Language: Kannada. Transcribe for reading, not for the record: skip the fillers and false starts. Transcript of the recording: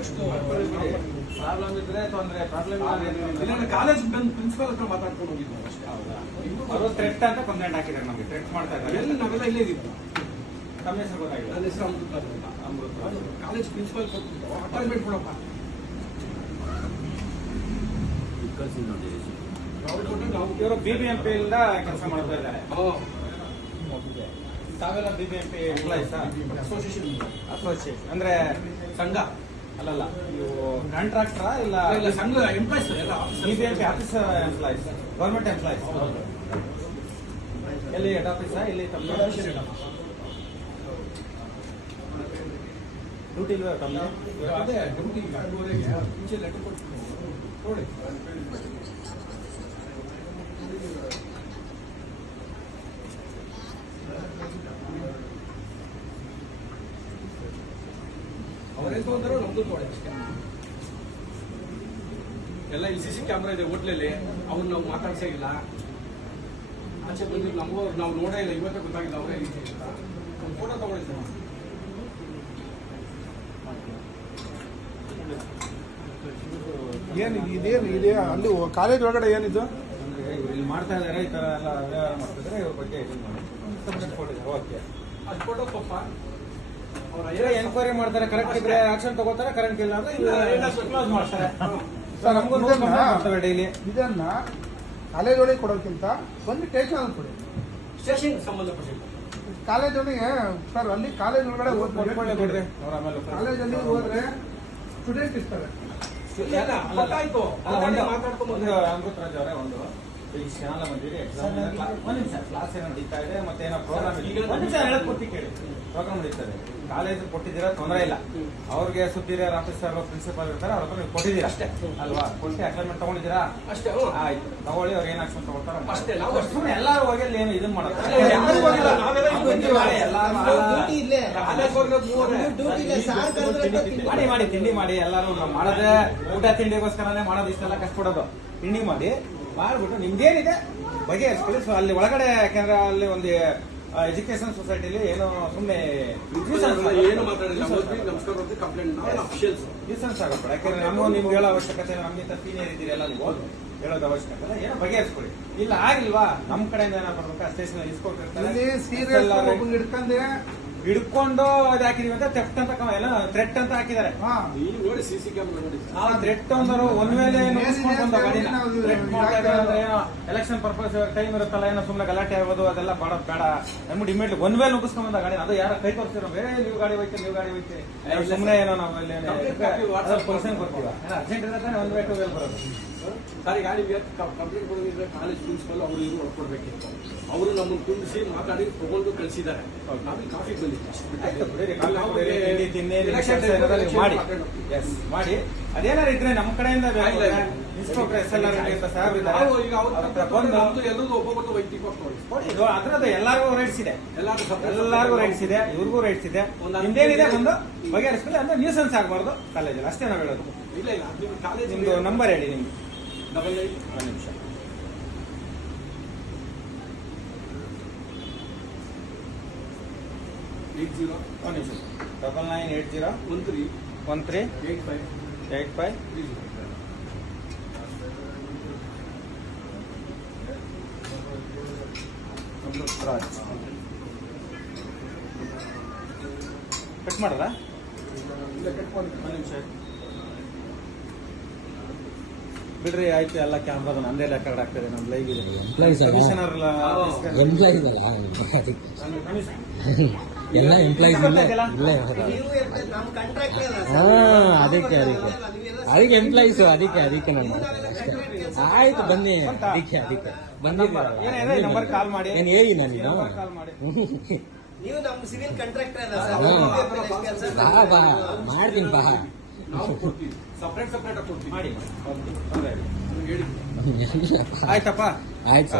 ಫಸ್ಟ್ ಪ್ರಾಬ್ಲಮ್ ಇದ್ರೆ ತೊಂದರೆ, ಪ್ರಾಬ್ಲಮ್ ಇಲ್ಲ ಕಾಲೇಜ್ ಬಂದು ಪ್ರಿನ್ಸಿಪಲ್ ಹತ್ರ ಮಾತಾಡ್ಕೊಂಡು ಹೋಗಿದ್ವಿ ಅಷ್ಟೇ. ಅವರು ಥ್ರೆಟ್ ಅಂತ ಕಂಪ್ಲೇಂಟ್ ಹಾಕಿದ್ದಾರೆ, ನಮಗೆ ಥ್ರೆಟ್ ಮಾಡ್ತಾ ಇದ್ದಾರೆ. ಎಲ್ಲಿ ನಾವೆಲ್ಲ ಇಲ್ಲೇ ಇದ್ದೀವಿ. ತಮ್ಮ ಹೆಸರು ಗೊತ್ತಾಗಿಲ್ಲ. ನನ್ನ ಹೆಸರು ಅಮೃತ. ಕಾಲೇಜ್ ಪ್ರಿನ್ಸಿಪಲ್ ಕೊಟ್ಟು ಅಪಾಯಿಂಟ್ಮೆಂಟ್ ಕೊಡಪ್ಪ. ಇವರು BBMP ಇಂದ ಕೆಲಸ ಮಾಡ್ತಾ ಇದ್ದಾರೆ. ತಾವೆಲ್ಲ BBMP ಎಂಪ್ಲಾಯೀಸ್ ಅಸೋಸಿಯೇಷನ್ ಅಂದ್ರೆ ಸಂಘ ಅಲ್ಲಲ್ಲ, ನೀವು ಕಾಂಟ್ರಾಕ್ಟರಾ ಇಲ್ಲ ಸಂಘ employees BBMP office employees, government employees. ಎಲ್ಲಿ ಹೆಡ್ ಆಫೀಸಾ? ಇಲ್ಲಿ ಡ್ಯೂಟಿ ಇಲ್ವಾ ತಮ್ಮ? ಅದೇ ಡ್ಯೂಟಿ 2:30ಗೆ ಮುಂಚೆ ಲೆಟರ್ ಕೊಟ್ಟು ನೋಡಿ. ಅವರೇನು ತಗೊಂಡ್ರು ನಮ್ದು ನೋಡಿ ಅಷ್ಟೇ. ಎಲ್ಲ ಇಲ್ಲಿ CC ಕ್ಯಾಮ್ರಾ ಇದೆ ಹೋಟ್ಲಲ್ಲಿ, ಅವ್ರು ನಾವು ಮಾತಾಡ್ಸೇ ಇಲ್ಲ. ಆಚೆ ಬಂದಿದ್ದು ನಮಗೂ ನಾವು ನೋಡೇ ಇಲ್ಲ, ಇವತ್ತೇ ಗೊತ್ತಾಗಿಲ್ಲ ಅವರೇ ಒಂದು ಫೋಟೋ ತಗೊಂಡಿದ್ದೆ. ಏನು ಇದೇನು ಇದೆ ಅಲ್ಲಿ ಕಾಲೇಜ್ ಒಳಗಡೆ ಏನಿದು ಇಲ್ಲಿ ಮಾಡ್ತಾ ಇದಾರೆ, ಈ ತರ ಎಲ್ಲ ವ್ಯವಹಾರ ಮಾಡ್ತಿದ್ರೆ ಇವ್ರ ಬಗ್ಗೆ ಓಕೆ. ಅದು ಫೋಟೋ ಪಾಪ ಎನ್ಕ್ವೈರಿ ಮಾಡ್ತಾರೆ, ಕರೆಕ್ಟ್ ಇದ್ರೆ ಆಕ್ಷನ್ ತಗೋತಾರೆ, ಕರೆಂಟ್ ಇಲ್ಲ ಅಂದ್ರೆ ಕ್ಲೋಸ್ ಮಾಡ್ತಾರೆ. ನಮಗೂ ಡೈಲಿ ಇದನ್ನ ಕಾಲೇಜ್ ಒಳಗೆ ಕೊಡೋಕ್ಕಿಂತ ಒಂದು ಸ್ಟೇಷನ್ ಕೊಡಿ. ಸ್ಟೇಷನ್ ಸಂಬಂಧಪಟ್ಟಿದ್ದು ಕಾಲೇಜ್ ಒಳಗೆ ಸರ್, ಅಲ್ಲಿ ಕಾಲೇಜ್ ಒಳಗಡೆ ಬಿಡ್ರಿ ಅವ್ರ ಆಮೇಲೆ ಕಾಲೇಜಲ್ಲಿ ಹೋದ್ರೆ ಸ್ಟೂಡೆಂಟ್ ಇರ್ತಾರೆ. ಗೊತ್ತಾಯ್ತು, ಮಾತಾಡ್ಕೊಂಡು ಅಮೃತರಾಜ್ ಅವರೇ, ಒಂದು ಈ ಶಾಲಾ ಮಂದಿರಿ ಎಕ್ಸಾಮ್ ಕ್ಲಾಸ್ ಏನೋ ನಡೀತಾ ಇದೆ, ಮತ್ತೆ ಏನೋ ಪ್ರೋಗ್ರಾಮ್ ಕೇಳಿ ಪ್ರೋಗ್ರಾಮ್ ನಡೀತದೆ. ಕಾಲೇಜ್ ಕೊಟ್ಟಿದ್ದೀರಾ, ತೊಂದರೆ ಇಲ್ಲ. ಅವ್ರಿಗೆ ಸುಪೀರಿಯರ್ ಆಫೀಸರ್ ಪ್ರಿನ್ಸಿಪಲ್ ಇರ್ತಾರೆ, ಅವ್ರ ಹತ್ರ ನೀವು ಕೊಟ್ಟಿದ್ದೀರಾ ಅಷ್ಟೇ ಅಲ್ವಾ? ಕೊಟ್ಟು ಅಸೈನ್ಮೆಂಟ್ ತಗೊಂಡಿದ್ದೀರಾ ಅಷ್ಟೇ. ಆಯ್ತು, ತಗೊಳ್ಳಿ. ಅವ್ರು ಏನ್ ಆಕ್ಷನ್ ತಗೋತಾರ ಅಷ್ಟೇ. ನಾವು ಸುಮ್ಮನೆ ಎಲ್ಲಾರು ಹೋಗಿ ಅಲ್ಲಿ ಏನು ಇದನ್ನ ಮಾಡೋದು ಮಾಡಿ ತಿಂಡಿ ಮಾಡಿ ಎಲ್ಲಾರು ಮಾಡೋದೇ ಊಟ ತಿಂಡಿಗೋಸ್ಕರನೇ ಮಾಡೋದು. ಇಷ್ಟೆಲ್ಲ ಕಷ್ಟಪಡೋದು. ತಿಂಡಿ ಮಾಡಿ ಮಾಡ್ಬಿಟ್ಟು ನಿಮ್ದೇನಿದೆ ಬಗೆಹರಿಸ್ಕೊಳ್ಳಿ. ಸೊ ಅಲ್ಲಿ ಒಳಗಡೆ, ಯಾಕಂದ್ರೆ ಅಲ್ಲಿ ಒಂದು ಎಜುಕೇಶನ್ ಸೊಸೈಟಿಲಿ ಏನೋ ಸುಮ್ಮನೆ ಏನು ಮಾತಾಡಿಲ್ಲ. ನಮಸ್ಕಾರ ಕಂಪ್ಲೇಂಟ್ ಅಫಿಷಿಯಲ್ಸ್ ಡಿಸ್ಟೆನ್ಸ್ ಆಗಬೇಡ. ಯಾಕಂದ್ರೆ ನಮಗೂ ನಿಮ್ಗೆ ಹೇಳೋ ಅವಶ್ಯಕತೆ, ನಮ್ಗಿಂತ ಸೀನಿಯರ್ ಇದ್ದೀರಿ ಎಲ್ಲ, ನೀವು ಹೇಳೋದು ಅವಶ್ಯಕತೆ ಇಲ್ಲ. ಏನೋ ಬಗೆಹರಿಸ್ಕೊಳ್ಳಿ. ಇಲ್ಲ ಆಗಿಲ್ವಾ, ನಮ್ ಕಡೆಯಿಂದ ಏನೋ ಬರ್ಬೇಕಾ, ಸ್ಟೇಷನ್ ಇಸ್ಕೊಟ್ಟಿರ್ತಾರೆ, ಹಿಡ್ಕಂದೆ ಹಿಡ್ಕೊಂಡು ಇದು ಹಾಕಿದೀವಿ ಅಂತ ಥೆಫ್ಟ್ ಅಂತ ಏನೋ ಥ್ರೆಟ್ ಅಂತ ಹಾಕಿದ್ದಾರೆ. ನೋಡಿ CC ಕ್ಯಾಮ್ರಾ ನೋಡಿ. ನಾವು ಥ್ರೆಟ್ ಅಂದರು ಒಂದ್ ವೇಳೆ ಎಲೆಕ್ಷನ್ ಪರ್ಪಸ್ ಟೈಮ್ ಇರುತ್ತಲ್ಲ, ಏನೋ ಸುಮ್ಮನೆ ಗಲಾಟೆ ಆಗೋದು ಅದೆಲ್ಲ ಮಾಡೋದು ಬೇಡ. ನಮ್ಗೆ ಇಮಿಡಿಯೇಟ್ಲಿ ಒಂದ್ ವೇಳೆ ನುಗ್ಗಿಸ್ಕೊಂಡ್ ಬಂದ ಗಾಡಿ, ಅದು ಯಾರ ಕೈ ತೋರಿಸಿರೋ ನೀವು ಗಾಡಿ ಹೋಯ್ತೆ ಸುಮ್ಮನೆ ಏನೋ ನಾವು ಪೊಸಿಷನ್ ಕೊಡ್ತೀವ. ಅರ್ಜೆಂಟ್ ಇದ್ರೆ ಒಂದ್ ವೇ ಟು ವೇಲ್ ಬರೋದು. ಸರಿ, ಗಾಡಿ ಕಂಪ್ಲೇಂಟ್ ಕೊಡೋದಿದ್ರೆ ಕಾಲೇಜ್ ಪ್ರಿನ್ಸಿಪಲ್ ಅವರು ಇವರು ಹೊಡ್ಕೊಡ್ಬೇಕಿತ್ತು. ಅವರು ನಮ್ಮನ್ನು ಕುಂದಿಸಿ ಮಾತಾಡಿ ತಗೊಂಡು ಕಳಿಸಿದ್ದಾರೆ. ನಾವು ಕಾಫಿ ಮಾಡಿ ಅದೇನಾರು ಇದ್ರೆ ನಮ್ಮ ಕಡೆಯಿಂದ ಎಲ್ಲರಿಗೂ ಒಬ್ಬೊಬ್ಬರು ವೈಯಕ್ತಿಕ ಅದ್ರದ್ದು ಎಲ್ಲರಿಗೂ ರೈಟ್ಸ್ ಇದೆ, ಎಲ್ಲರಿಗೂ ರೈಟ್ಸ್ ಇದೆ, ಇವ್ರಿಗೂ ರೈಟ್ಸ್ ಇದೆ. ನಿಮ್ದೇನಿದೆ ಒಂದು ಬಗೆಹರಿಸ್ಕೊಳ್ಳಿ. ಅಂದ್ರೆ ನ್ಯೂಸೆನ್ಸ್ ಆಗಬಾರ್ದು ಕಾಲೇಜಲ್ಲಿ, ಅಷ್ಟೇ ನಾವು ಹೇಳೋದು. ಇಲ್ಲ ಇಲ್ಲ, ನಿಮ್ಮ ಕಾಲೇಜ್ ನಿಮ್ದು ನಂಬರ್ ಹೇಳಿ. ನಿಮ್ಗೆ 88 ಒಂದು ನಿಮಿಷ. 80 ಒಂದು ನಿಮಿಷ. 9980 13 85 ಅಮೃತರಾಜ್. ಕಟ್ ಮಾಡಲ್ಲ? ಒಂದು ನಿಮಿಷ ಬಿಡ್ರಿ. ಆಯ್ತು, ಎಲ್ಲ ಕ್ಯಾಮ್ರಾದ ನಂದೇ ಲೆಕ್ಕ ಆಗ್ತದೆ. ನಮ್ ಲೈವ್ ಇದೆ. ಕಮಿಷನರ್ ಎಲ್ಲ ಎಂಪ್ಲಾಯೀಸ್ ಅದಕ್ಕೆ ಎಂಪ್ಲಾಯೀಸು ಅದಕ್ಕೆ ನಾನು ಆಯ್ತು ಬನ್ನಿ. ಅದಕ್ಕೆ ಬಂದಿದ್ದೀರ ನಂಬರ್ ಕಾಲ್ ಮಾಡಿ. ಏನು ಹೇಳಿ ನಾನು ಕಾಲ್ ಮಾಡಿ. ನೀವು ನಮ್ಮ ಸಿವಿಲ್ ಕಾಂಟ್ರಾಕ್ಟರ್ ಬಾ ಮಾಡ್ತೀನಿ ಬಾ. ಸಪ್ರೇಟ್ ಕೊಡ್ತೀವಿ ಮಾಡಿ. ಹೇಳಿ. ಆಯ್ತಪ್ಪ, ಆಯ್ತು ಸರ್.